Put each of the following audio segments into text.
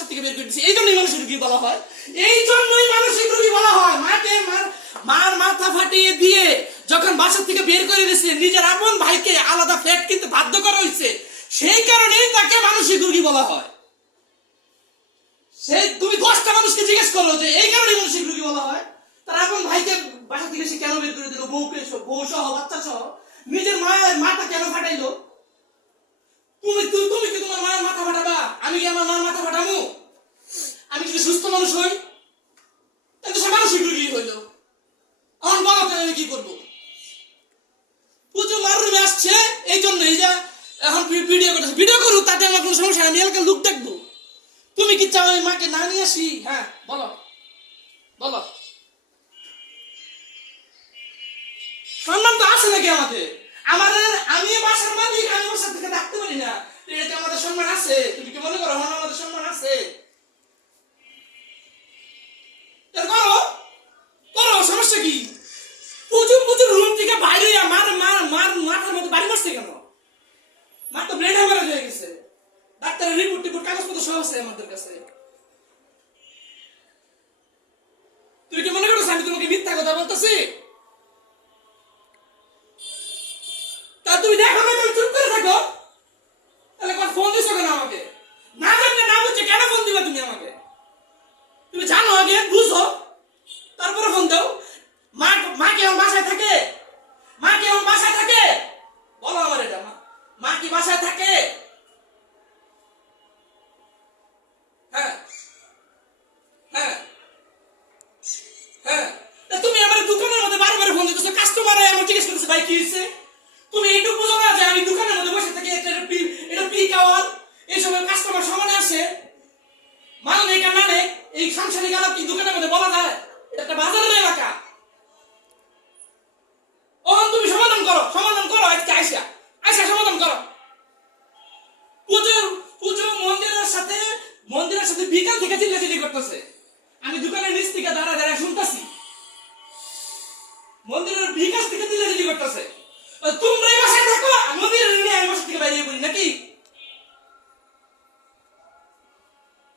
বাসা থেকে বের করে দিয়েছে, এই জন্যই মানসিক রোগী বলা হয়। এই জন্যই মানসিক রোগী বলা হয়। মাকে মার মাথা ফাটিয়ে দিয়ে যখন বাসা থেকে বের করে দিয়েছে, নিজের আপন ভাইকে আলাদা ফ্ল্যাট কিনতে বাধ্য করা হয়েছে, সেই কারণেই তাকে মানসিক রোগী বলা হয়। সেই তুমি 10টা মানুষকে জিজ্ঞেস করো যে এই কারণে মানসিক রোগী বলা হয়, তার আপন ভাইকে বাসা থেকে সে কেন বের করে দিল, বউ সহ বাচ্চা সহ, নিজের মায়ের মাথা কেন ফাটাইলো? তুমি কি তোমার মায়ের মাথা ফাটাবা? আমি কি আমার মায়ের মাথা ফাটাবো? আমি যদি সুস্থ মানুষ হই তাহলে সে মানসিক রোগী হইল। এখন বলো তো আমি কি করবো? পুজো মার রুমে আসছে এই জন্য, এই যে এখন ভিডিও করতেছে, ভিডিও করুক, তাতে আমার কোনো সমস্যা, আমি এলাকার লোক দেখবো। তুমি কি চাও আমি মাকে না নিয়ে আসি? হ্যাঁ বলো বলো। সম্মান তো আছে নাকি আমাদের? আমি বাসার মালিক, আমি বাসার থেকে ডাকতে পারি না, এটা আমাদের সম্মান আছে? তুমি কি মনে করো আমাদের সম্মান আছে? করো করো, সমস্যা কি? পুজোর রুম থেকে বাইরে মাথার মধ্যে বাড়ি মারছে কেন? মার তো ব্রেন হ্যামারেজ হয়ে গেছে, ডাক্তারের রিপোর্ট কাগজপত্র সব আছে আমাদের কাছে। তুমি কি মনে করো আমি তোমাকে মিথ্যা কথা বলতেছি? তা তুমি দেখো না, তুমি চুপ করে থাকো, তাহলে ফোন দিছো কেন আমাকে? না জানলে না বুঝছে কেন ফোন দিবা তুমি আমাকে? তুমি জানো আগে, বুঝো, তারপরে ফোন দাও। মা কি আমার বাসায় থাকে? মা কি আমার বাসায় থাকে? বলো আমার এটা, মা কি বাসায় থাকে? হ্যাঁ হ্যাঁ হ্যাঁ। তুমি আমার দোকানের মধ্যে বারবার ফোন দিতেছো, কাস্টমার আমার জিজ্ঞেস করতেছে ভাই কি হয়েছে? তুমি এইটুকু বুঝো না যে আমি দোকানের মধ্যে বসে থাকি? এটা পিক আওয়ার, এই সময় কাস্টমার সামনে আসে, মাল নেই কেন নেই, এই সাংসারিক আলাপ কি দোকানের মধ্যে বলা যায়? এটা একটা বাজারের এলাকা। তুমি সমাধান করো আজকে আইসা সমাধান করো। পুজো মন্দিরের সাথে বিকাল থেকে চিল্লাচিল্লি করতেছে, আমি দোকানের নিচ থেকে দাঁড়া শুনতেছি, মন্দিরের বিকাশ থেকে চিল্লাচিল্লি করতেছে। তোমরা এই বাসায় থাকো, মন্দিরের নিয়ে আমি বাসা থেকে বাইরে বলি নাকি?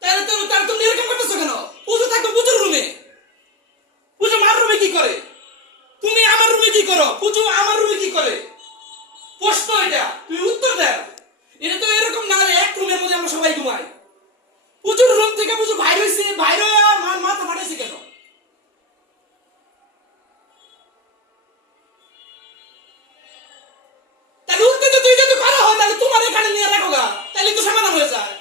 তাহলে তুমি এরকম করতেছো কেন? পুজো থাকবে পুজোর রুমে, পুজো মার রুমে কি করে? তুমি আমার রুমে কি করো? পুজো আমার রুমে কি করে? প্রশ্ন এটা, তুমি উত্তর দাও। এটা তো এরকম না এক রুমের মধ্যে আমরা সবাই ঘুমাই। পুজোর রুম থেকে পুজো বাইরে হয়েছে, বাইরে মাথা ফাটাইছে কেন? তাহলে উত্তর তুই যদি করা হয় তাহলে তোমার এখানে নিয়ে রাখো গা, তাহলে তো সমাধান হয়ে যায়।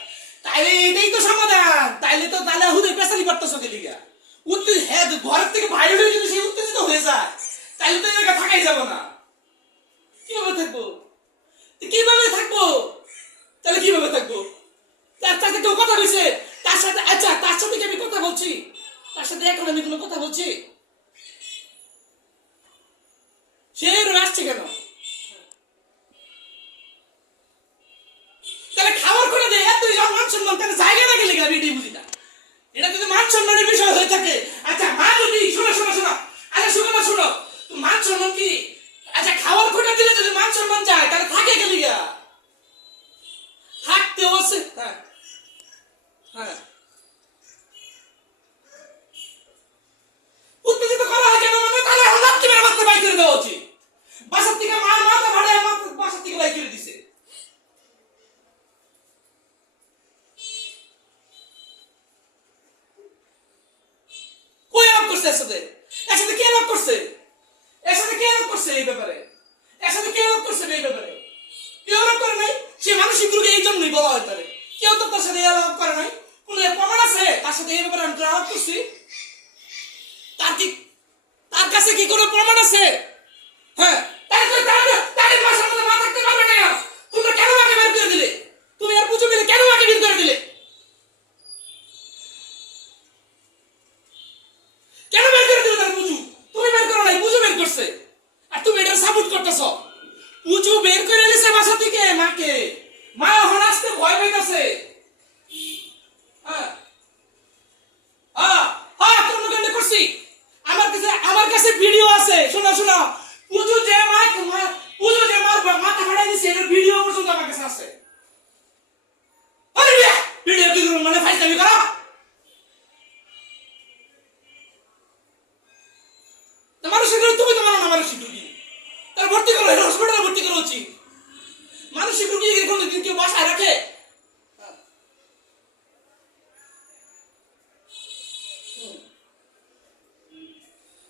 তাইলে এটাই তো সমাধান। তাহলে হুদে পেছালি করতেছো কে লিগা? হ্যাঁ, ঘরের থেকে বাইরে হয়ে যদি সেই উত্তেজিত হয়ে যায় তাহলে তো এলাকা থাকাই যাবো না। কিভাবে থাকবো? তাহলে কিভাবে থাকবো? তার সাথে কেউ কথা বলছে? তার সাথে আচ্ছা, তার সাথে কি আমি কথা বলছি? তার সাথে এখন আমি কোনো কথা বলছি? সে আসছে কেন? তাহলে খাবার করে দেয় এত মান সম্মান, তাহলে জায়গা না গেলে আমি এটাই বুঝি না। এটা যদি মান সম্মানের বিষয় হয়ে থাকে, আচ্ছা মা যদি শোনো আচ্ছা শোনো মান সম্মান কি? আচ্ছা খাবার খোটা দিলে যদি মান সম্মান চায় তাহলে থাকে গেলি গা, থাকতে হচ্ছে। হ্যাঁ হ্যাঁ, উত্তেজিত করা হয় কেন? মানে তাহলে হঠাৎ কি মেরে বাচ্চা বাই করে দেওয়া উচিত। বাসার থেকে মার মাথা ভাড়ায় বাসার থেকে বাই করে দিছে। কই আলাপ করছে একসাথে কে আলাপ করছে? এই ব্যাপারে কেউ আলাপ করে নাই। সে মানসিক রোগী এই জন্যই বলা হয় তারে। কেউ তো তার সাথে আলাপ করে নাই। কোন প্রমাণ আছে তার সাথে এই ব্যাপারে আমি আলাপ করছি? তার কাছে কি কোনো প্রমাণ আছে? হ্যাঁ, তাদের বাসার মধ্যে মা থাকতে পারবে না। তোমরা কেন মাকে বের করে দিলে? তুমি আর পুজো মিলে কেন মাকে বের করে দিলে? কেন বের করে দিলে তার পুজো? তুমি বের করো নাই, পুজো বের করছে, আর তুমি এটা সাপোর্ট করতেছো। পুজো বের করে দিয়েছে বাসা থেকে মাকে, মা এখন আসতে ভয় পাইতেছে। হ্যাঁ হ্যাঁ হ্যাঁ, কর্মকাণ্ড করছি। আমার কাছে ভিডিও আছে, শোনো পুজো যে মার মাথা ফাটাই দিছে এর ভিডিও পর্যন্ত আমার কাছে আছে। ভিডিও কি মানে ফাইজলামি করা। মানসিক রোগী তুমি তো মানো না, মানসিক রোগী তার ভর্তি করো, হসপিটালে ভর্তি করা উচিত। মানসিক রোগী কোনোদিন কেউ বাসায় রাখে?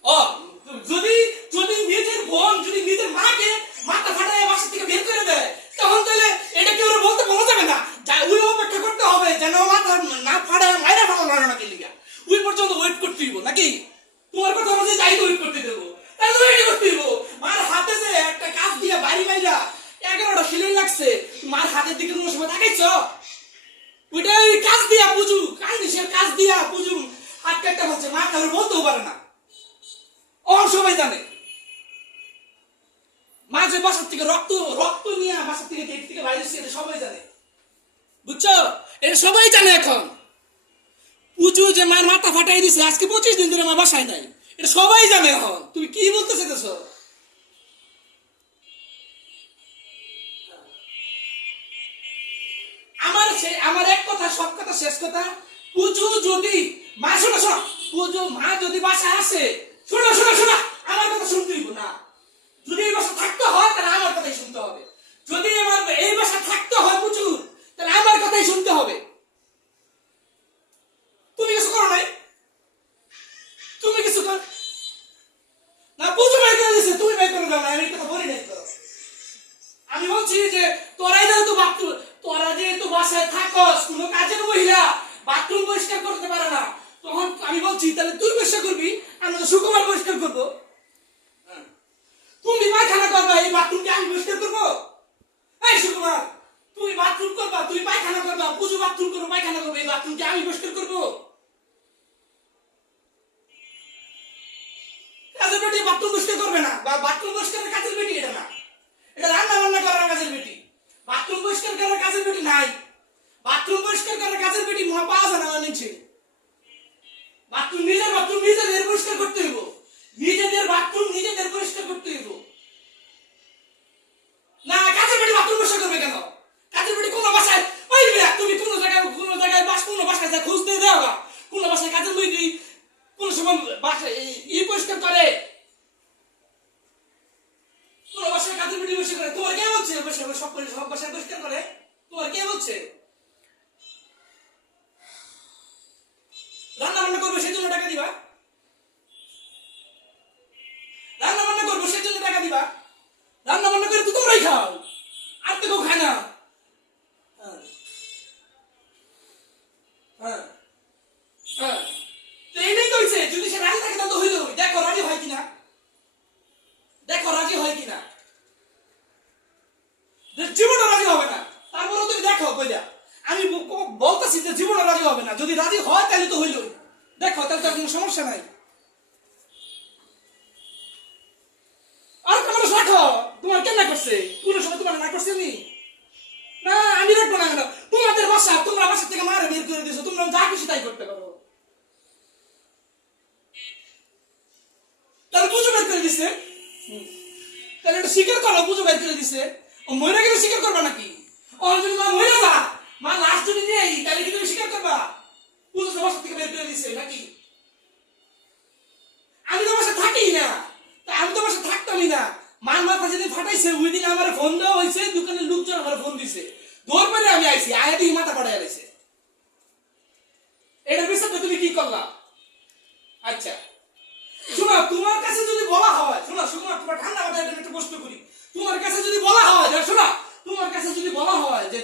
ও যদি যদি নিজের বোন যদি নিজের মাকে মাথা ফাটায় বাসা থেকে বের করে দেয়, তখন তাহলে এটা কেউ বলতে বলা যাবে না, ওই অপেক্ষা করতে হবে যেন মাথা না ফাটায় মাইরা ফাটানো না কি লিগা ওই পর্যন্ত ওয়েট করতে হইব নাকি? তোমার কথা আমাদের যাই ওয়েট করতে দেবো, তাহলে তো ওয়েট করতে হইব। মার হাতে যে একটা কাজ দিয়া বাড়ি মাইরা 11টা সিলিং লাগছে, মার হাতের দিকে কোনো সময় তাকাইছ? ওইটা ওই কাজ দিয়া বুঝু, কাহিনী সে কাজ দিয়া বুঝু হাত কাটতে বলছে, মা কারোর বলতেও পারে না। সবাই জানে মা যে বাসার থেকে রক্ত রক্ত নিয়ে বাসার থেকে গেট থেকে বাইরে এসেছে, এটা সবাই জানে, বুঝছো? এটা সবাই জানে। এখন পুজো যে মার মাথা ফাটাই দিছে, আজকে 25 দিন ধরে মা বাসায় নাই, এটা সবাই জানে। এখন তুমি কি বলতে চাইতেছ? আমার এক কথা সব কথা শেষ কথা, পুজো যদি মা শোনো শোনো, পুজো মা যদি বাসায় আসে, শোনো শোনো শোনো, আমার কথা শুনতে হইব না। যদি এই বাসা থাকতে হয় তাহলে আমার কথাই শুনতে হবে। যদি আমার এই বাসা থাকতে হয় প্রচুর, তাহলে আমার কথাই শুনতে হবে। তুমি কিছু করো নাই, তুমি কিছু কর না, পুজো বের করে দিচ্ছে, তুমি বের করে দাও না, আমি কথা বলি নাই তো। আমি বলছি যে তোরাই যেহেতু বাথরুম, তোরা যেহেতু বাসায় থাকস, কোনো কাজের মহিলা বাথরুম পরিষ্কার করতে পারে না, তখন আমি বলছি তাহলে তুই পরিষ্কার করবি, আমি তো শুক্রবার পরিষ্কার করবো। তুমি পায়খানা করবা, এই বাথরুমকে আমি পরিষ্কার করবো? এই শুক্রবার তুমি বাথরুম করবা, তুমি পায়খানা করবা, পুজো বাথরুম করবো, পায়খানা করবো, এই বাথরুমকে আমি পরিষ্কার করবো? কাজের বেটি বাথরুম পরিষ্কার করবে না, বা বাথরুম পরিষ্কারের কাজের বেটি এটা না, এটা রান্না বান্না করার কাজের বেটি। বাথরুম পরিষ্কার করার কাজের বেটি নাই, বাথরুম পরিষ্কার করার কাজের বেটি মহা পাওয়া যায় না নিচে। বাথরুম নিজেদের পরিষ্কার করতে হইব, নিজেদের বাথরুম নিজেদের পরিষ্কার করতে হইব। না কাজের বেটি বাথরুম পরিষ্কার করবে কেন? কাজের বেটি কোন বাসায় ওই তুমি কোন জায়গায় কোন বাসায় যা খুঁজতে দাও, কোন বাসায় কাজের মেয়ে কোন সময় বাসায় পরিষ্কার করে, কোন বাসায় কাজের বেটি পরিষ্কার করে? তোমার কে বলছে সব বাসায় পরিষ্কার করে? তোমার কে বলছে? রান্না বান্না করবে সেই জন্য টাকা দিবা, রান্না বান্না করবো সেই জন্য টাকা দিবা, রান্না বান্না করে তো তোমরাই খাও, আর তো কেউ খায় না। এইটাই তো হয়েছে, যদি সে রাজি থাকে তাহলে তো হইল। দেখো রাজি হয় কিনা, দেখো রাজি হয় কিনা, জীবনও রাজি হবে না, তারপরেও তুমি দেখো কইলা। আমি বলতেছি যে জীবনও রাজি হবে না, যদি রাজি হয় তাহলে তো হইল, দেখো তাহলে তো কোনো সমস্যা নাই। আর তোমার রাখো, তোমার কেন করছে? কোন সময় তোমার না করছে নি? না আমি রাখবো না, তোমাদের বাসা, তোমরা বাসা থেকে মারে বের করে দিয়েছো, তোমরা যা খুশি তাই করতে পারো। তাহলে পুজো বের করে দিছে, তাহলে এটা স্বীকার করো, পুজো বের করে দিছে। ও মহিলা কিন্তু স্বীকার করবা নাকি? ও যদি মা মহিলা না, মা লাস্ট যদি নেই, তাহলে কি তুমি স্বীকার করবা পুজো তো বাসা থেকে বের করে দিছে নাকি? আমি তো বাসা থাকি না, তা আমি তো বাসা থাকতামই না। মার মাথা যেদিন ফাটাইছে ওই দিন আমার ফোন দেওয়া হয়েছে, দোকানের লোকজন আমার ফোন দিছে, দৌড় পেলে আমি আইছি, আয়া দিকে মাথা ফাটাই আলাইছে। এটার বিষয়ে তুমি কি করলা? আচ্ছা শোনো, তোমার কাছে যদি বলা হয়, শোনো শোনো, তোমার ঠান্ডা মাথায় একটা প্রশ্ন করি, তোমার কাছে যদি বলা হয়, শোনো, তোমার কাছে যদি বলা হয় যে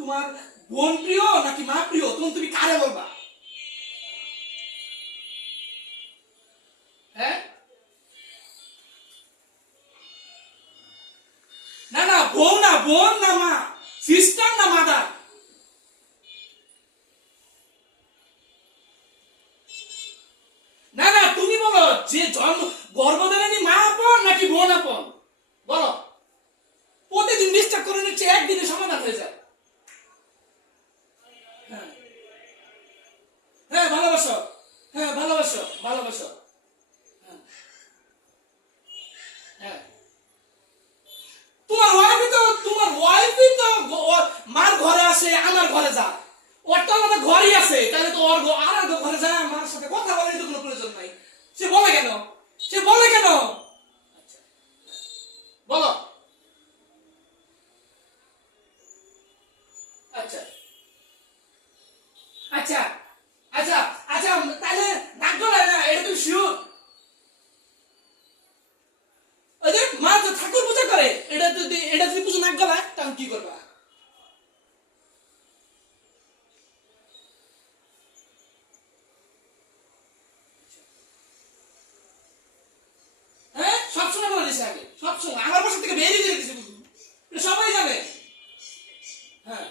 তোমার বোন প্রিয় নাকি মা প্রিয়, তুমি কারে বলবা? হ্যাঁ না না, বোন না মা, সিস্টার না মাদার? না না, তুমি বলো যে জন্ম গর্ভধারিণী মা আপন নাকি বোন আপন, বলো। প্রতিদিন ডিস্টার্ব করে নিচ্ছে, একদিনে সমাধান হয়ে যায়। হ্যাঁ হ্যাঁ ভালোবাসো, হ্যাঁ ভালোবাসো ভালোবাসো, হ্যাঁ হ্যাঁ। তোমার ওয়াইফই তো মার ঘরে আসে, আমার ঘরে যা, ওর তো আমাদের ঘরই আছে, তাহলে তো ওর আর এক ঘরে যায় আমার সাথে কথা বলার তো কোনো প্রয়োজন নাই। সে বলে কেন? সে বলে কেন? আচ্ছা, বলো। আচ্ছা আচ্ছা আচ্ছা আচ্ছা, তাহলে নাক গলায় না, এটা তুমি শিওর? ওই যে মা তো ঠাকুর পূজা করে, এটা যদি পুজো নাক গলায় তখন কি করবা? হ্যাঁ, সবসময় বলে দিছে আগে, সবসময় আমার বাসা থেকে বেরিয়ে দিয়ে দিছে বুঝলি? এটা সবাই জানে। হ্যাঁ,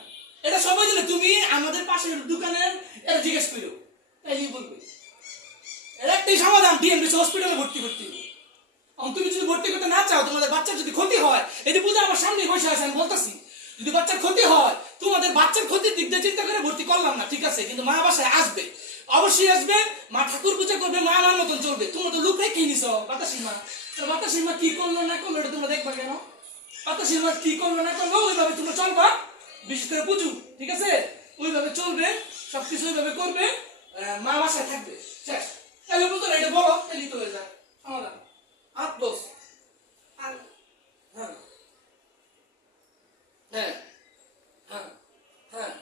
এটা সবাই জানে। তুমি আমাদের পাশের দোকানের এটা জিজ্ঞেস করো, তাইলেই বলবে। এর একটাই সমাধান, ডিএমডিসি হসপিটালে ভর্তি করতে হবে। তুমি যদি ভর্তি করতে না চাও, তোমাদের বাচ্চার যদি ক্ষতি হয়, এই যে পূজা আমার সামনে বসে আছে, আমি বলতেছি যদি বাচ্চার ক্ষতি হয়, তোমাদের বাচ্চার ক্ষতির দিক দিয়ে চিন্তা করে ভর্তি করলাম না, ঠিক আছে, কিন্তু মা বাসায় আসবে, অবশ্যই আসবে, মা ঠাকুর পূজা করবে, মা আমার মতন চলবে। তোমরা তো লুকাই কি নিছ বাতাসির মা? বাতাসির মা কি করলো না করলো এটা তোমরা দেখবা কেন? বাতাসির মা কি করলো না করলো ওইভাবে তোমরা চলবা, বিশেষ করে পুজো, ঠিক আছে, ওইভাবে চলবে, সবকিছু ওইভাবে করবে, মা বাসায় থাকবে, শেষ। তাহলে বলতো না, এটা বলো, তাহলেই তো হয়ে যায় সমাধান। আত্মস হ্যাঁ হ্যাঁ হ্যাঁ হ্যাঁ,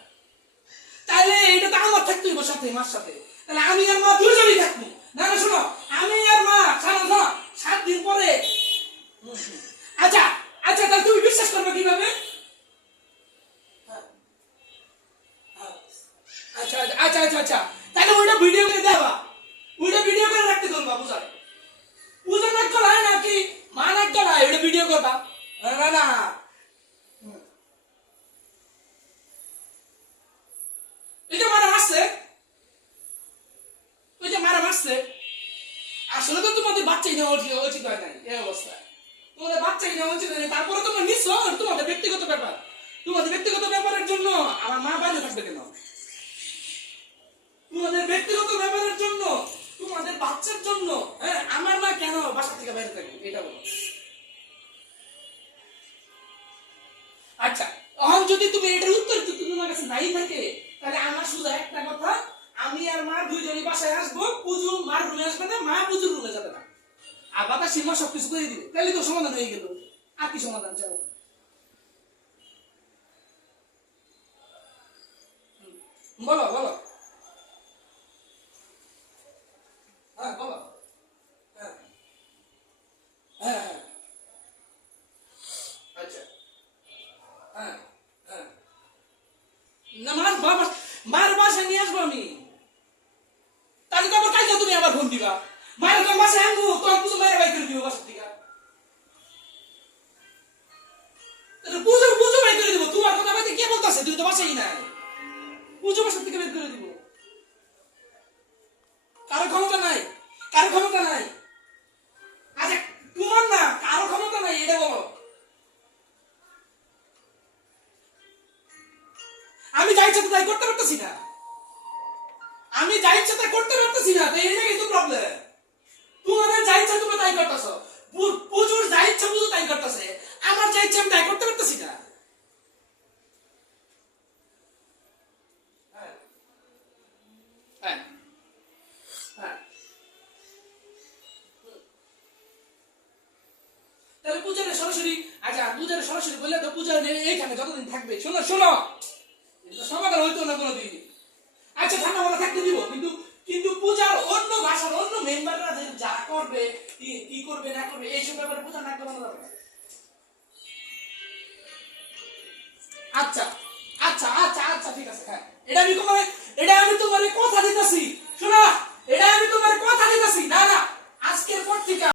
তাহলে এটা তো আমার থাকতে হইব সাথে, মার সাথে। তাহলে আমি আর মা দুজনই থাকবো। না না, শোনো, আমি আর মা শোনো 7 দিন পরে। আচ্ছা আচ্ছা, তাহলে তুমি বিশ্বাস করবে কিভাবে? হ্যাঁ, হ্যাঁ। আচ্ছা আচ্ছা আচ্ছা আচ্ছা, তাহলে ওইটা ভিডিও করে দেবা, ওইটা ভিডিও করে রাখতে বলবা, বুঝাই পূজা নাক গলায় নাকি মা নাক গলায়, ওইটা ভিডিও করবা। না না না, ওই যে মারা মারছে, ওই যে মারা মারছে, আসলে তো তোমাদের বাচ্চাই নেওয়া উচিত হয় নাই এই অবস্থায়, তোমাদের বাচ্চাই নেওয়া উচিত হয় নাই। তারপরে তোমরা নিচ্ছ, তোমাদের ব্যক্তিগত ব্যাপার, তোমাদের ব্যক্তিগত ব্যাপারের জন্য আমার মা বাইরে থাকবে কেন? তোমাদের ব্যক্তিগত ব্যাপারের জন্য, তোমাদের বাচ্চার জন্য, হ্যাঁ, আমার মা কেন বাসা থেকে বাইরে থাকবে, এটা বলো। আচ্ছা, এখন যদি তুমি এটার উত্তর যদি তোমার কাছে নাই থাকে, তাহলে আমার শুধু একটা কথা, আমি আর মা দুইজনই বাসায় আসবো, পুজো মার রুমে আসবে না, মা পুজোর রুমে যাবে না, আর বাতাস সীমা সবকিছু করে দিবে, তাহলে তো সমাধান হয়ে গেল। আর কি সমাধান চাও? বলো বলো। হ্যাঁ বলো। হ্যাঁ হ্যাঁ হ্যাঁ, আচ্ছা, হ্যাঁ হ্যাঁ, না মার বাবা, মার বাসায় নিয়ে আসবো আমি, তাহলে তো আবার কালকে তুমি আবার ফোন দিবা, মায়ের তো বাসায় আনবো, তোমার পুজো মায়ের বাই করে দিবো বাসার থেকে, পুজো পুজো বাই করে দিবো। তোমার কথা বাইতে কে বলতেছে? তুমি তো বাসাই নাই, পুজো বাসার থেকে বের করে দিব। কারো ক্ষমতা নাই, কারো ক্ষমতা নাই। আচ্ছা, তোমার না, কারো ক্ষমতা নাই, এটা বলো। আমি যা ইচ্ছা তাই করতে পারতেছি না, আমি যা ইচ্ছা তাই করতে পারতেছি না, তো এই জায়গায় তো প্রবলেম। তোমাদের যা ইচ্ছা তুমি তাই করতেছো, পুজোর যা ইচ্ছা পুজো তাই করতেছে, আমার যা ইচ্ছা আমি তাই করতে পারতেছি না। হ্যাঁ হ্যাঁ হ্যাঁ, তাহলে পূজারে সরাসরি, আচ্ছা পূজারে সরাসরি বললে তো পূজা এইখানে যতদিন থাকবে, শোনো শোনো, সমাধান হইতো না কোনোদিন। আচ্ছা, ঠান্ডা মাথা থাকতে দিব, কিন্তু কিন্তু পূজার অন্য ভাষার অন্য মেম্বাররা যা করবে, কি করবে না করবে, এইসব ব্যাপারে পূজা না করানো যাবে না। আচ্ছা আচ্ছা আচ্ছা আচ্ছা, ঠিক আছে, হ্যাঁ, এটা আমি তোমার কথা দিতেছি, শোনো, এটা আমি তোমার কথা দিতেছি, না না, আজকের পর থেকে